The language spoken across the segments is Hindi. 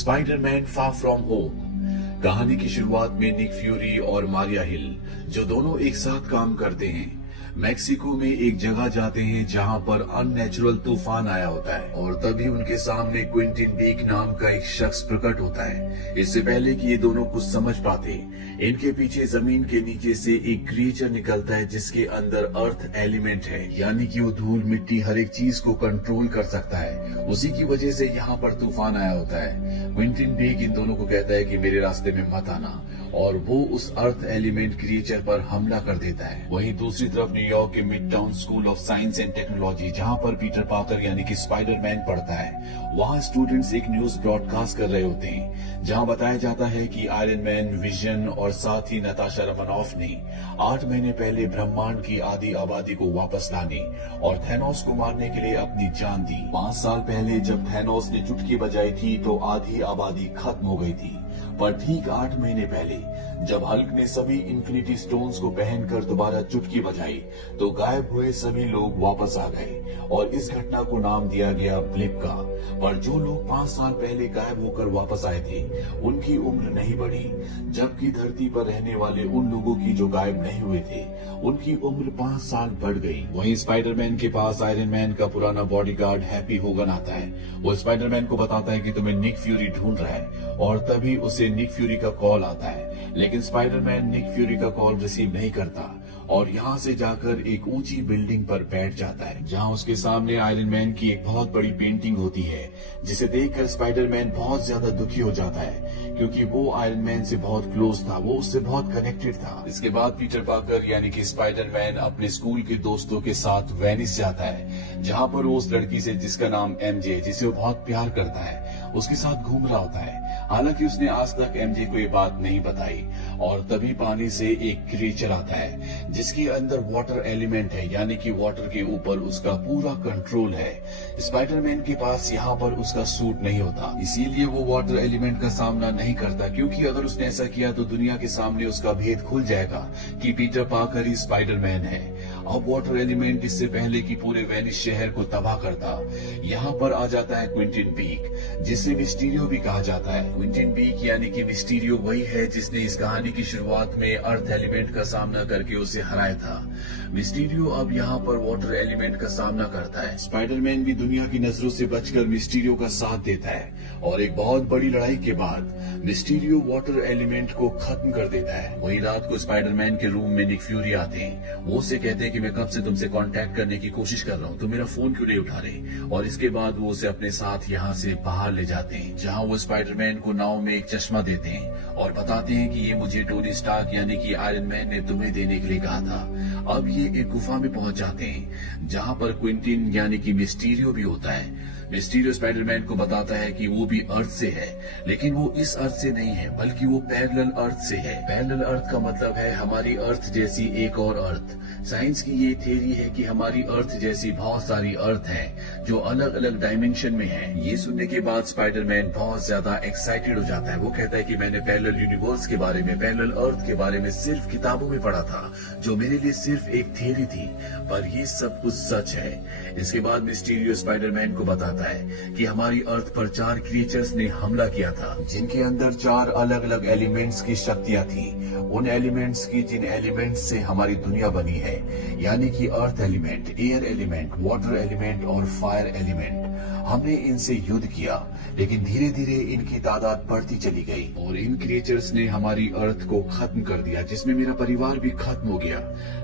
Spiderman far from home. कहानी की शुरुआत में निक फ्यूरी और मारिया हिल, जो दोनों एक साथ काम करते हैं, मैक्सिको में एक जगह जाते हैं जहां पर अननेचुरल तूफान आया होता है और तभी उनके सामने क्विंटिन बीक नाम का एक शख्स प्रकट होता है। इससे पहले कि ये दोनों कुछ समझ पाते, इनके पीछे जमीन के नीचे से एक क्रिएचर निकलता है जिसके अंदर अर्थ एलिमेंट है, यानी कि वो धूल मिट्टी हर एक चीज को कंट्रोल कर सकता है। उसी की वजह से यहाँ पर तूफान आया होता है। क्विंटिन बीक इन दोनों को कहता है कि मेरे रास्ते में मत आना, और वो उस अर्थ एलिमेंट क्रिएचर पर हमला कर देता है। वहीं दूसरी तरफ न्यूयॉर्क के mid town school of science and technology, जहां पर पीटर पार्कर यानी कि स्पाइडरमैन पढ़ता है, वहां स्टूडेंट्स एक न्यूज ब्रॉडकास्ट कर रहे होते हैं जहां बताया जाता है कि आयरन मैन, विजन और साथ ही नताशा रोमानॉफ ने 8 महीने पहले ब्रह्मांड की आधी आबादी को वापस लाने और थैनोस को मारने के लिए अपनी जान दी। 5 साल पहले जब थैनोस ने चुटकी बजाई थी तो आधी आबादी खत्म हो गई थी, पर ठीक 8 महीने पहले जब हल्क ने सभी इन्फिनिटी स्टोन्स को पहनकर दोबारा चुटकी बजाई तो गायब हुए सभी लोग वापस आ गए और इस घटना को नाम दिया गया ब्लिप का। पर जो लोग 5 साल पहले गायब होकर वापस आए थे उनकी उम्र नहीं बढ़ी, जबकि धरती पर रहने वाले उन लोगों की जो गायब नहीं हुए थे उनकी उम्र 5 साल बढ़ गई। वहीं स्पाइडरमैन के पास आयरन मैन का पुराना बॉडीगार्ड हैप्पी होगन आता है। वो स्पाइडरमैन को बताता है कि तुम्हें निक फ्यूरी ढूंढ रहा है और तभी उसे निक फ्यूरी का कॉल आता है, लेकिन स्पाइडरमैन निक फ्यूरी का कॉल रिसीव नहीं करता और यहाँ से जाकर एक ऊंची बिल्डिंग पर बैठ जाता है जहाँ उसके सामने आयरन मैन की एक बहुत बड़ी पेंटिंग होती है, जिसे देखकर स्पाइडरमैन बहुत ज्यादा दुखी हो जाता है क्योंकि वो आयरन मैन से बहुत क्लोज था, वो उससे बहुत कनेक्टेड था। इसके बाद पीटर पार्कर यानी कि स्पाइडरमैन अपने स्कूल के दोस्तों के साथ वेनिस जाता है जहाँ पर वो उस लड़की से जिसका नाम एमजे, जिसे वो बहुत प्यार करता है, उसके साथ घूम रहा होता है। हालांकि उसने आज तक एमजे को ये बात नहीं बताई और तभी पानी से एक क्रिएचर आता है जिसके अंदर वाटर एलिमेंट है, यानी कि वाटर के ऊपर उसका पूरा कंट्रोल है। स्पाइडरमैन के पास यहाँ पर उसका सूट नहीं होता, इसीलिए वो वाटर एलिमेंट का सामना नहीं करता, क्योंकि अगर उसने ऐसा किया तो दुनिया के सामने उसका भेद खुल जाएगा कि पीटर पार्कर ही स्पाइडरमैन है। अब वाटर एलिमेंट इससे पहले कि पूरे वेनिस शहर को तबाह करता, यहाँ पर आ जाता है क्विंटिन बीक, जिसे मिस्टीरियो भी कहा जाता है। क्विंटिन बीक यानी कि मिस्टीरियो वही है जिसने इस कहानी की शुरुआत में अर्थ एलिमेंट का सामना करके उसे हराया था। मिस्टीरियो अब यहाँ पर वाटर एलिमेंट का सामना करता है। स्पाइडरमैन भी दुनिया की नजरों से बचकर मिस्टीरियो का साथ देता है और एक बहुत बड़ी लड़ाई के बाद मिस्टीरियो वाटर एलिमेंट को खत्म कर देता है। वही रात को स्पाइडरमैन के रूम में निक फ्यूरी आते हैं। वो उसे कहते हैं कि मैं कब से तुमसे कांटेक्ट करने की कोशिश कर रहा हूँ, तुम मेरा फोन क्यों नहीं उठा रहे। और इसके बाद वो उसे अपने साथ यहाँ से बाहर ले जाते हैं जहाँ वो स्पाइडरमैन को नाव में एक चश्मा देते हैं और बताते हैं कि ये मुझे टोनी स्टार्क यानी कि आयरन मैन ने तुम्हें देने के लिए कहा था। अब ये एक गुफा में पहुंच जाते हैं जहाँ पर क्विंटिन यानी कि मिस्टीरियो भी होता है। मिस्टीरियो स्पाइडरमैन को बताता है कि वो भी अर्थ से है, लेकिन वो इस अर्थ से नहीं है बल्कि वो पैरेलल अर्थ से है। पैरेलल अर्थ का मतलब है हमारी अर्थ जैसी एक और अर्थ। साइंस की ये थ्योरी है कि हमारी अर्थ जैसी बहुत सारी अर्थ हैं जो अलग अलग डायमेंशन में हैं। ये सुनने के बाद स्पाइडरमैन बहुत ज्यादा एक्साइटेड हो जाता है। वो कहता है कि मैंने पैरेलल यूनिवर्स के बारे में, पैरेलल अर्थ के बारे में सिर्फ किताबों में पढ़ा था, जो मेरे लिए सिर्फ एक थ्योरी थी, पर ये सब कुछ सच है। इसके बाद मिस्टीरियो स्पाइडरमैन को बताता है कि हमारी अर्थ पर 4 क्रिएचर्स ने हमला किया था जिनके अंदर 4 अलग अलग एलिमेंट्स की शक्तियां थी। उन एलिमेंट्स की जिन एलिमेंट्स से हमारी दुनिया बनी है, यानी कि earth element, air element, water element और फायर एलिमेंट। हमने इनसे युद्ध किया, लेकिन धीरे धीरे इनकी तादाद बढ़ती चली गई और इन क्रिएचर्स ने हमारी अर्थ को खत्म कर दिया, जिसमें मेरा परिवार भी खत्म हो गया।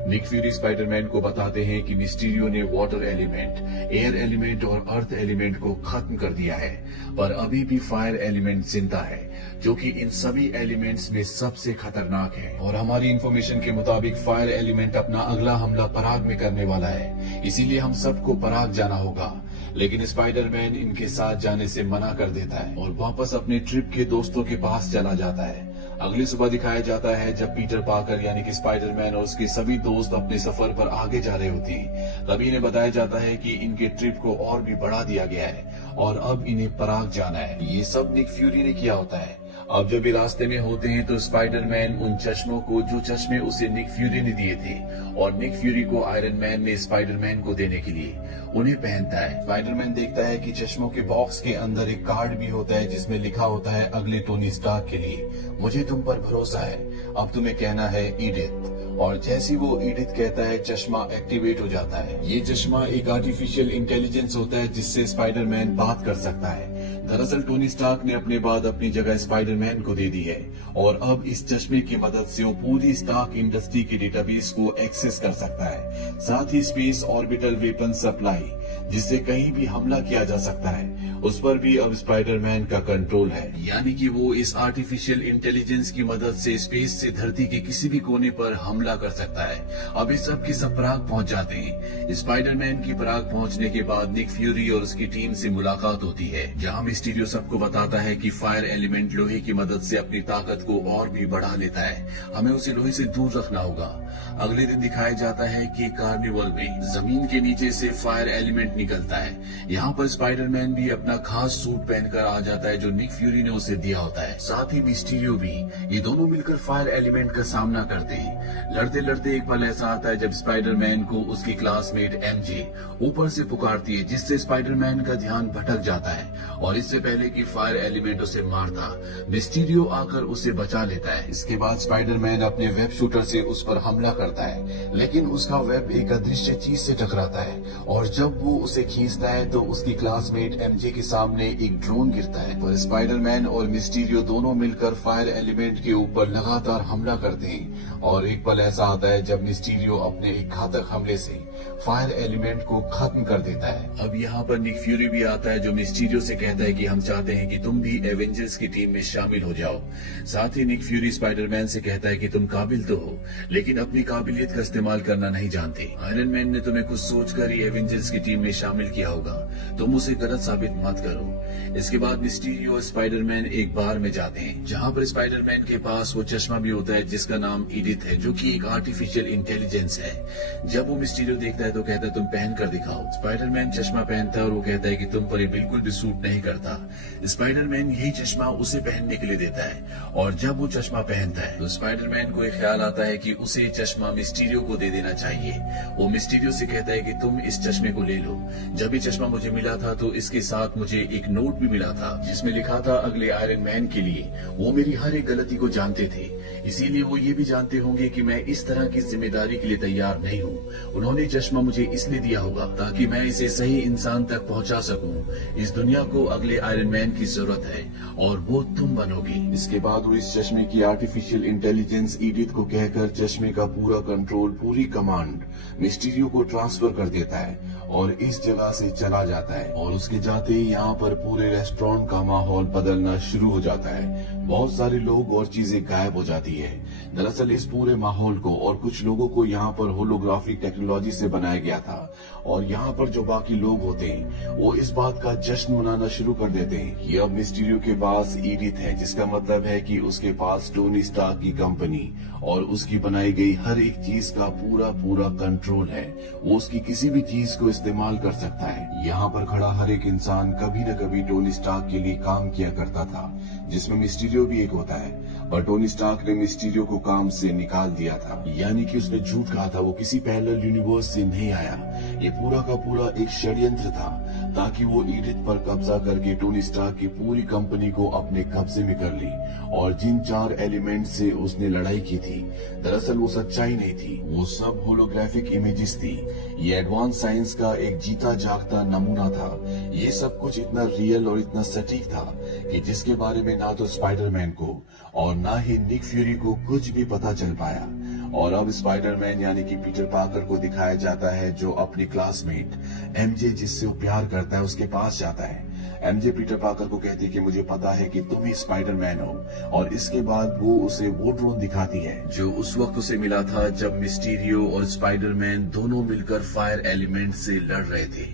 निक फ्यूरी स्पाइडरमैन को बताते हैं कि मिस्टीरियो ने वाटर एलिमेंट, एयर एलिमेंट और अर्थ एलिमेंट को खत्म कर दिया है, पर अभी भी फायर एलिमेंट जिंदा है, जो कि इन सभी एलिमेंट्स में सबसे खतरनाक है। और हमारी इंफॉर्मेशन के मुताबिक फायर एलिमेंट अपना अगला हमला पराग में करने वाला है, इसीलिए हम सबको पराग जाना होगा। लेकिन स्पाइडरमैन इनके साथ जाने से मना कर देता है और वापस अपने ट्रिप के दोस्तों के पास चला जाता है। अगली सुबह दिखाया जाता है जब पीटर पार्कर यानी कि स्पाइडरमैन और उसके सभी दोस्त अपने सफर पर आगे जा रहे होते हैं। तभी इन्हें बताया जाता है कि इनके ट्रिप को और भी बढ़ा दिया गया है और अब इन्हें पराग जाना है। ये सब निक फ्यूरी ने किया होता है। अब जब ये रास्ते में होते हैं तो स्पाइडरमैन उन चश्मों को, जो चश्मे उसे निक फ्यूरी ने दिए थे और निक फ्यूरी को आयरन मैन ने स्पाइडरमैन को देने के लिए, उन्हें पहनता है। स्पाइडरमैन देखता है कि चश्मों के बॉक्स के अंदर एक कार्ड भी होता है जिसमें लिखा होता है अगले टोनी स्टार्क के लिए, मुझे तुम पर भरोसा है, अब तुम्हें कहना है ईडिथ। और जैसे वो ईडिथ कहता है चश्मा एक्टिवेट हो जाता है। ये चश्मा एक आर्टिफिशियल इंटेलिजेंस होता है जिससे स्पाइडरमैन बात कर सकता है। दरअसल टोनी स्टार्क ने अपने बाद अपनी जगह स्पाइडरमैन को दे दी है और अब इस चश्मे की मदद से वो पूरी स्टार्क इंडस्ट्री के डेटाबेस को एक्सेस कर सकता है, साथ ही स्पेस ऑर्बिटल वेपन सप्लाई, जिससे कहीं भी हमला किया जा सकता है, उस पर भी अब स्पाइडरमैन का कंट्रोल है। यानी कि वो इस आर्टिफिशियल इंटेलिजेंस की मदद से स्पेस से धरती के किसी भी कोने पर हमला कर सकता है। अब इस सब के सब पराग पहुंच जाते हैं। स्पाइडरमैन की पराग पहुंचने के बाद निक फ्यूरी और उसकी टीम से मुलाकात होती है, जहां मिस्टीरियो सबको बताता है कि फायर एलिमेंट लोहे की मदद से अपनी ताकत को और भी बढ़ा लेता है, हमें उसे लोहे से दूर रखना होगा। अगले दिन दिखाया जाता है कि कार्निवल में जमीन के नीचे से फायर एलिमेंट निकलता है। यहाँ पर स्पाइडरमैन भी अपना खास सूट पहनकर आ जाता है जो निक फ्यूरी ने उसे दिया होता है, साथ ही मिस्टीरियो भी। ये दोनों मिलकर फायर एलिमेंट का सामना करते हैं। लड़ते लड़ते एक पल ऐसा आता है जब स्पाइडरमैन को उसकी क्लासमेट एमजे ऊपर से पुकारती है, जिससे स्पाइडरमैन का ध्यान भटक जाता है और इससे पहले कि फायर एलिमेंट उसे मारता, मिस्टीरियो आकर उसे बचा लेता है। इसके बाद स्पाइडरमैन अपने वेब शूटर से उस पर हमला करता है, लेकिन उसका वेब एक अदृश्य चीज से टकराता है और जब वो उसे खींचता है तो उसकी क्लासमेट एमजे के सामने एक ड्रोन गिरता है। पर स्पाइडरमैन और मिस्टीरियो दोनों मिलकर फायर एलिमेंट के ऊपर लगातार हमला करते हैं और एक पल ऐसा आता है जब मिस्टीरियो अपने एक घातक हमले से फायर एलिमेंट को खत्म कर देता है। अब यहाँ पर निक फ्यूरी भी आता है जो मिस्टीरियो से कहता है कि हम चाहते हैं कि तुम भी एवेंजर्स की टीम में शामिल हो जाओ। साथ ही निक फ्यूरी स्पाइडरमैन से कहता है कि तुम काबिल तो हो, लेकिन अपनी काबिलियत का इस्तेमाल करना नहीं जानते। आयरन मैन ने तुम्हें कुछ सोचकर ही एवेंजर्स की टीम में शामिल किया होगा, तुम उसे गलत साबित मत करो। इसके बाद मिस्टीरियो और स्पाइडरमैन एक बार में जाते हैं, जहाँ पर स्पाइडरमैन के पास वो चश्मा भी होता है जिसका नाम ईडिथ है, जो कि एक आर्टिफिशियल इंटेलिजेंस है। जब वो मिस्टीरियो देखता है तो कहता है तुम पहन कर दिखाओ। स्पाइडरमैन चश्मा पहनता है और वो कहता है कि तुम पर ये बिल्कुल भी सूट नहीं करता। स्पाइडरमैन यही चश्मा उसे पहनने के लिए देता है और जब वो चश्मा पहनता है तो स्पाइडरमैन को एक ख्याल आता है कि उसे ये चश्मा मिस्टीरियो को दे देना चाहिए। वो मिस्टीरियो से कहता है कि तुम इस चश्मे को ले लो, जब ये चश्मा मुझे मिला था तो इसके साथ मुझे एक नोट भी मिला था जिसमें लिखा था अगले आयरन मैन के लिए। वो मेरी हर एक गलती को जानते थे, इसीलिए वो ये भी जानते होंगे कि मैं इस तरह की जिम्मेदारी के लिए तैयार नहीं हूँ। उन्होंने चश्मा मुझे इसलिए दिया होगा ताकि मैं इसे सही इंसान तक पहुँचा सकूँ। इस दुनिया को अगले आयरन मैन की जरूरत है और वो तुम बनोगे। इसके बाद वो इस चश्मे की आर्टिफिशियल इंटेलिजेंस ईडिथ को कहकर चश्मे का पूरा कंट्रोल, पूरी कमांड मिस्टीरियो को ट्रांसफर कर देता है और इस जगह से चला जाता है। और उसके जाते ही यहाँ पर पूरे रेस्टोरेंट का माहौल बदलना शुरू हो जाता है। बहुत सारे लोग और चीजें गायब हो जाती है। दरअसल इस पूरे माहौल को और कुछ लोगों को यहाँ पर होलोग्राफिक टेक्नोलॉजी से बनाया गया था और यहाँ पर जो बाकी लोग होते हैं वो इस बात का जश्न मनाना शुरू कर देते हैं। ये अब मिस्टीरियो के पास ईडिथ है, जिसका मतलब है कि उसके पास टोनी स्टार्क की कंपनी और उसकी बनाई गई हर एक चीज का पूरा पूरा कंट्रोल है। वो उसकी किसी भी चीज को इस्तेमाल कर सकता है। यहाँ पर खड़ा हर एक इंसान कभी न कभी टोनी स्टार्क के लिए काम किया करता था, जिसमें मिस्टीरियो भी एक होता है। पर टोनी स्टार्क ने मिस्टीरियो को काम से निकाल दिया था, यानी कि उसने झूठ कहा था, वो किसी पैरेलल यूनिवर्स से नहीं आया। ये पूरा का पूरा एक षड्यंत्र था ताकि वो ईडिथ पर कब्जा करके टोनी स्टार्क की पूरी कंपनी को अपने कब्जे में कर ली। और जिन 4 एलिमेंट से उसने लड़ाई की थी, दरअसल वो सच्चाई नहीं थी, वो सब होलोग्राफिक इमेजेस थी। ये एडवांस साइंस का एक जीता जागता नमूना था। ये सब कुछ इतना रियल और इतना सटीक था कि जिसके बारे में ना तो स्पाइडरमैन को और ना ही निक फ्यूरी को कुछ भी पता चल पाया। और अब स्पाइडरमैन यानी कि पीटर पार्कर को दिखाया जाता है जो अपनी क्लासमेट एमजे, जिससे वो प्यार करता है, उसके पास जाता है। एमजे पीटर पार्कर को कहती है कि मुझे पता है कि तुम ही स्पाइडरमैन हो। और इसके बाद वो उसे वो ड्रोन दिखाती है जो उस वक्त उसे मिला था जब मिस्टीरियो और स्पाइडरमैन दोनों मिलकर फायर एलिमेंट से लड़ रहे थे।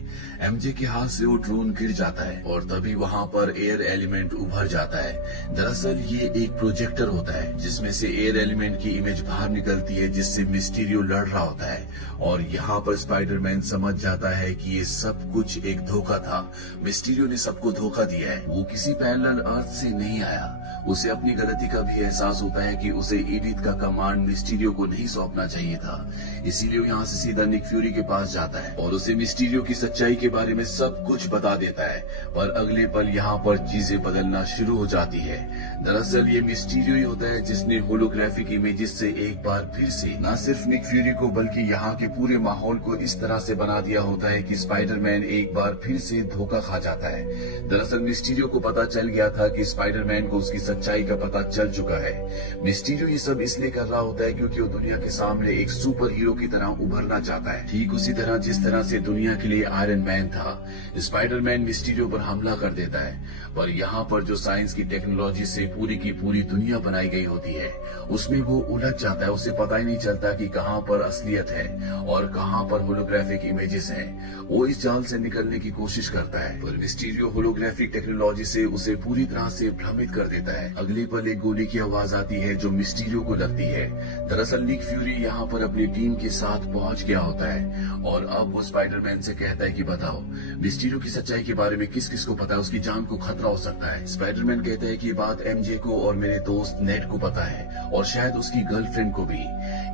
एमजे के हाथ से वो ड्रोन गिर जाता है और तभी वहाँ पर एयर एलिमेंट उभर जाता है। दरअसल ये एक प्रोजेक्टर होता है जिसमें से एयर एलिमेंट की इमेज बाहर निकलती है, जिससे मिस्टीरियो लड़ रहा होता है। और यहाँ पर स्पाइडरमैन समझ जाता है कि ये सब कुछ एक धोखा था, मिस्टीरियो ने सबको धोखा दिया है। वो किसी पैरेलल अर्थ से नहीं आया। उसे अपनी गलती का भी एहसास होता है कि उसे एडिथ का कमांड मिस्टीरियो को नहीं सौंपना चाहिए था, इसीलिए वो यहाँ से सीधा निक फ्यूरी के पास जाता है और उसे मिस्टीरियो की सच्चाई के बारे में सब कुछ बता देता है। पर अगले पल यहाँ पर चीजें बदलना शुरू हो जाती है। दरअसल ये मिस्टीरियो ही होता है जिसने होलोग्राफिक इमेजेस से एक बार फिर से न सिर्फ निक फ्यूरी को बल्कि यहाँ के पूरे माहौल को इस तरह से बना दिया होता है कि स्पाइडरमैन एक बार फिर से धोखा खा जाता है। दरअसल मिस्टीरियो को पता चल गया था कि स्पाइडरमैन को उसकी सच्चाई का पता चल चुका है। मिस्टीरियो ये सब इसलिए कर रहा होता है क्योंकि वो दुनिया के सामने एक सुपर हीरो की तरह उभरना चाहता है, ठीक उसी तरह जिस तरह से दुनिया के लिए आयरन मैन था। स्पाइडरमैन मिस्टीरियो पर हमला कर देता है, पर यहाँ पर जो साइंस की टेक्नोलॉजी से पूरी की पूरी दुनिया बनाई गई होती है उसमें वो उलझ जाता है। उसे पता ही नहीं चलता कि कहाँ पर असलियत है और कहाँ पर होलोग्राफिक इमेजेस हैं। वो इस जाल से निकलने की कोशिश करता है, पर मिस्टीरियो होलोग्राफिक टेक्नोलॉजी से उसे पूरी तरह से भ्रमित कर देता है। अगले पल एक गोली की आवाज आती है जो मिस्टीरियो को लगती है। दरअसल निक फ्यूरी यहाँ पर अपनी टीम के साथ पहुंच गया होता है और अब वो स्पाइडरमैन से कहता है कि बताओ मिस्टीरियो की सच्चाई के बारे में किस किस को पता है, उसकी जान को खतरा हो सकता है। स्पाइडरमैन कहता है कि ये बात एमजे को और मेरे दोस्त नेड को पता है और शायद उसकी गर्लफ्रेंड को भी।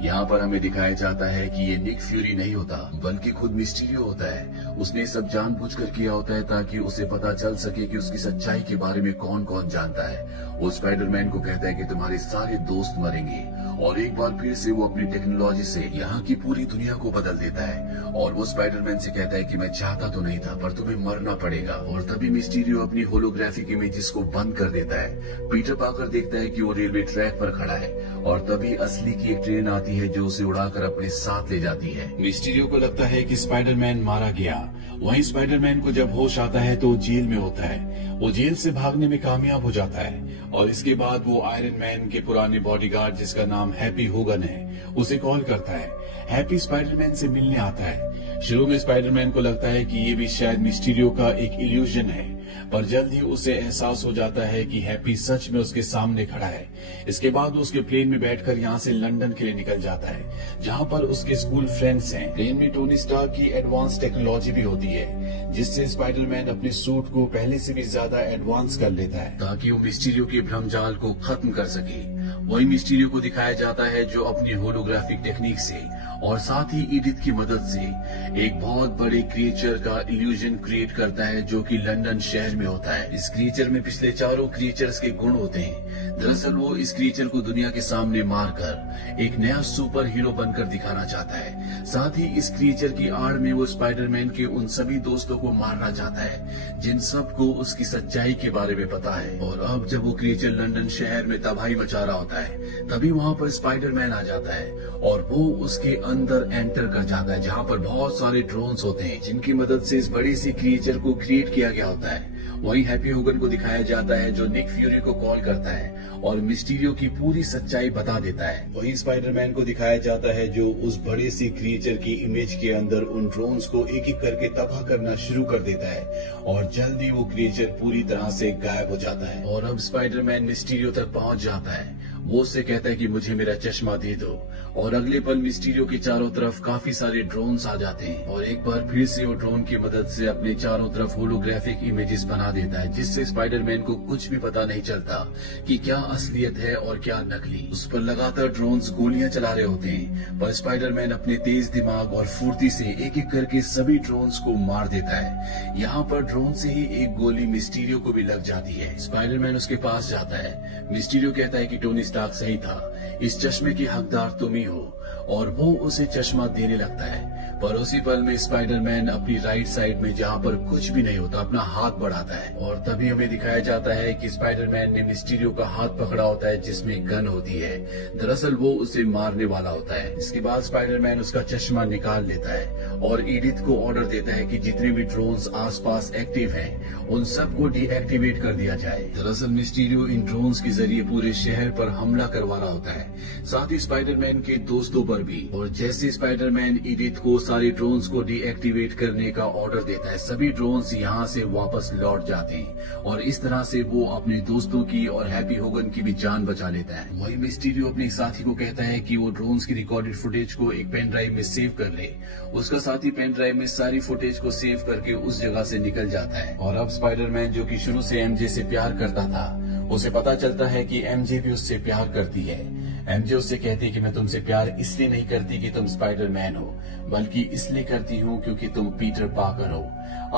यहाँ पर हमें दिखाया जाता है कि ये निक फ्यूरी नहीं होता बल्कि खुद मिस्टीरियो होता है। उसने सब जानबूझकर किया होता है ताकि उसे पता चल सके कि उसकी सच्चाई के बारे में कौन कौन जानता है। वो स्पाइडरमैन को कहता है कि तुम्हारे सारे दोस्त मरेंगे और एक बार फिर से वो अपनी टेक्नोलॉजी से यहाँ की पूरी दुनिया को बदल देता है। और वो स्पाइडरमैन से कहता है कि मैं चाहता तो नहीं था पर तुम्हें मरना पड़ेगा। और तभी मिस्टीरियो अपनी होलोग्राफिक इमेजेस को बंद कर देता है। पीटर पार्कर देखता है कि वो रेलवे ट्रैक पर खड़ा है और तभी असली की एक ट्रेन आती है जो उसे उड़ाकर अपने साथ ले जाती है। मिस्टीरियो को लगता है कि स्पाइडरमैन मारा गया। वहीं स्पाइडरमैन को जब होश आता है तो जेल में होता है। वो जेल से भागने में कामयाब हो जाता है और इसके बाद वो आयरन मैन के पुराने बॉडीगार्ड जिसका नाम हैप्पी होगन है उसे कॉल करता है। हैप्पी स्पाइडरमैन से मिलने आता है। शुरू में स्पाइडरमैन को लगता है कि ये भी शायद मिस्टीरियो का एक इल्यूजन है, पर जल्द ही उसे एहसास हो जाता है कि हैप्पी सच में उसके सामने खड़ा है। इसके बाद वो उसके प्लेन में बैठकर यहाँ से लंदन के लिए निकल जाता है जहाँ पर उसके स्कूल फ्रेंड्स हैं। प्लेन में टोनी स्टार्क की एडवांस टेक्नोलॉजी भी होती है जिससे स्पाइडरमैन अपने सूट को पहले से भी ज्यादा एडवांस कर लेता है ताकि वो मिस्टीरियो के भ्रमजाल को खत्म कर सके। वही मिस्टीरियो को दिखाया जाता है जो अपनी होलोग्राफिक टेक्निक से और साथ ही एडिथ की मदद से एक बहुत बड़े क्रिएचर का इल्यूजन क्रिएट करता है जो कि लंदन शहर में होता है। इस क्रिएचर में पिछले चारों क्रिएचर्स के गुण होते हैं। दरअसल वो इस क्रिएचर को दुनिया के सामने मारकर एक नया सुपर हीरो बनकर दिखाना चाहता है। साथ ही इस क्रिएचर की आड़ में वो स्पाइडरमैन के उन सभी दोस्तों को मारना चाहता है जिन सबको उसकी सच्चाई के बारे में पता है। और अब जब वो क्रिएचर लंदन शहर में तबाही मचा रहा होता है तभी वहाँ पर स्पाइडरमैन आ जाता है और वो उसके अंदर एंटर कर जाता है जहाँ पर बहुत सारे ड्रोन्स होते हैं जिनकी मदद से इस बड़े सी क्रिएचर को क्रिएट किया गया होता है। वहीं हैप्पी होगन को दिखाया जाता है जो निक फ्यूरी को कॉल करता है और मिस्टीरियो की पूरी सच्चाई बता देता है। वहीं स्पाइडरमैन को दिखाया जाता है जो उस बड़े सी क्रिएचर की इमेज के अंदर उन ड्रोन्स को एक एक करके तबाह करना शुरू कर देता है और जल्दी वो क्रिएचर पूरी तरह से गायब हो जाता है। और अब स्पाइडरमैन मिस्टीरियो तक पहुंच जाता है। वो उससे कहता है कि मुझे मेरा चश्मा दे दो और अगले पल मिस्टीरियो के चारों तरफ काफी सारे ड्रोन्स आ जाते हैं और एक बार फिर से वो ड्रोन की मदद से अपने चारों तरफ होलोग्राफिक इमेजेस बना देता है जिससे स्पाइडरमैन को कुछ भी पता नहीं चलता कि क्या असलियत है और क्या नकली। उस पर लगातार ड्रोन्स गोलियां चला रहे होते हैं पर स्पाइडरमैन अपने तेज दिमाग और फुर्ती से एक एक करके सभी ड्रोन्स को मार देता है। यहाँ पर ड्रोन से ही एक गोली मिस्टीरियो को भी लग जाती है। स्पाइडरमैन उसके पास जाता है। मिस्टीरियो कहता है कि टोनी स्टार्क सही था, इस चश्मे की हकदार तुम ही हो और वो उसे चश्मा देने लगता है। पर उसी पल में स्पाइडरमैन अपनी राइट साइड में जहाँ पर कुछ भी नहीं होता अपना हाथ बढ़ाता है और तभी हमें दिखाया जाता है कि स्पाइडरमैन ने मिस्टीरियो का हाथ पकड़ा होता है जिसमें गन होती है। दरअसल वो उसे मारने वाला होता है। इसके बाद स्पाइडरमैन उसका चश्मा निकाल लेता है और एडिथ को ऑर्डर देता है कि जितने भी ड्रोन्स आसपास एक्टिव हैं उन सबको डीएक्टिवेट कर दिया जाए। दरअसल मिस्टीरियो इन ड्रोन्स के जरिए पूरे शहर पर हमला करवा रहा होता है, साथ ही स्पाइडरमैन के दोस्तों पर भी। और जैसे स्पाइडरमैन एडिथ को सारे ड्रोन्स को डीएक्टिवेट करने का ऑर्डर देता है। सभी ड्रोन्स यहाँ से वापस लौट जाते हैं और इस तरह से वो अपने दोस्तों की और हैप्पी होगन की भी जान बचा लेता है। वही मिस्टीरियो अपने साथी को कहता है कि वो ड्रोन्स की रिकॉर्डेड फुटेज को एक पेन ड्राइव में सेव कर ले। उसका साथी पेन ड्राइव में सारी फुटेज को सेव करके उस जगह से निकल जाता है। और अब स्पाइडरमैन, जो कि शुरू से एमजे से प्यार करता था, उसे पता चलता है कि एमजे भी उससे प्यार करती है। एमजे उससे कहती है कि मैं तुमसे प्यार इसलिए नहीं करती कि तुम स्पाइडरमैन हो, बल्कि इसलिए करती हूँ क्योंकि तुम पीटर पार्कर हो।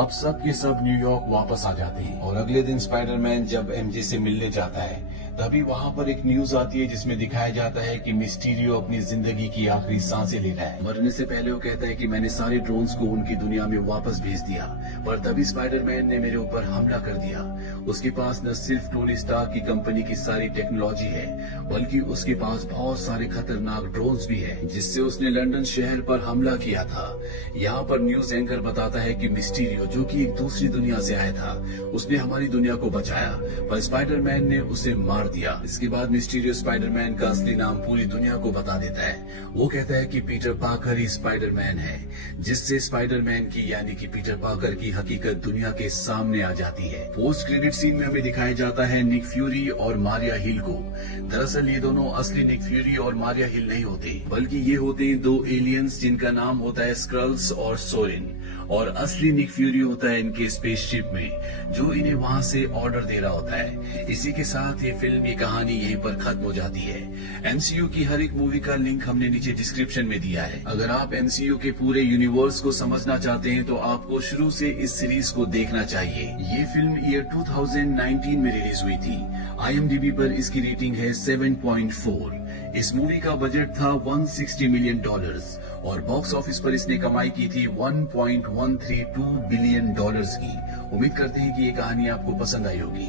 अब सब के सब न्यूयॉर्क वापस आ जाते हैं और अगले दिन स्पाइडरमैन जब एमजे से मिलने जाता है तभी वहाँ पर एक न्यूज आती है जिसमें दिखाया जाता है कि मिस्टीरियो अपनी जिंदगी की आखिरी सांसें ले रहा है। मरने से पहले वो कहता है कि मैंने सारे ड्रोन्स को उनकी दुनिया में वापस भेज दिया, पर तभी स्पाइडरमैन ने मेरे ऊपर हमला कर दिया। उसके पास न सिर्फ टोनी स्टार्क की कंपनी की सारी टेक्नोलॉजी है, बल्कि उसके पास बहुत सारे खतरनाक ड्रोन्स भी है, जिससे उसने लंदन शहर पर हमला किया था। यहाँ पर न्यूज एंकर बताता है कि मिस्टीरियो, जो कि एक दूसरी दुनिया से आया था, उसने हमारी दुनिया को बचाया, पर स्पाइडरमैन ने उसे मार दिया। इसके बाद मिस्टीरियो स्पाइडरमैन का असली नाम पूरी दुनिया को बता देता है। वो कहता है कि पीटर पार्कर ही स्पाइडरमैन है, जिससे स्पाइडरमैन की यानी कि पीटर पार्कर की हकीकत दुनिया के सामने आ जाती है। पोस्ट क्रेडिट सीन में हमें दिखाया जाता है निक फ्यूरी और मारिया हिल को। दरअसल ये दोनों असली निक फ्यूरी और मारिया हिल नहीं होते, बल्कि ये होते हैं दो एलियंस जिनका नाम होता है स्क्रल्स और सोरेन, और असली निक फ्यूरी होता है इनके स्पेसशिप में, जो इन्हें वहां से ऑर्डर दे रहा होता है। इसी के साथ ये फिल्म की कहानी यहीं पर खत्म हो जाती है। एमसीयू की हर एक मूवी का लिंक हमने नीचे डिस्क्रिप्शन में दिया है। अगर आप एमसीयू के पूरे यूनिवर्स को समझना चाहते हैं तो आपको शुरू से इस सीरीज को देखना चाहिए। ये फिल्म ईयर 2019 में रिलीज हुई थी। IMDb पर इसकी रेटिंग है 7.4। इस मूवी का बजट था $160 मिलियन और बॉक्स ऑफिस पर इसने कमाई की थी $1.132 बिलियन की। उम्मीद करते हैं कि ये कहानी आपको पसंद आई होगी।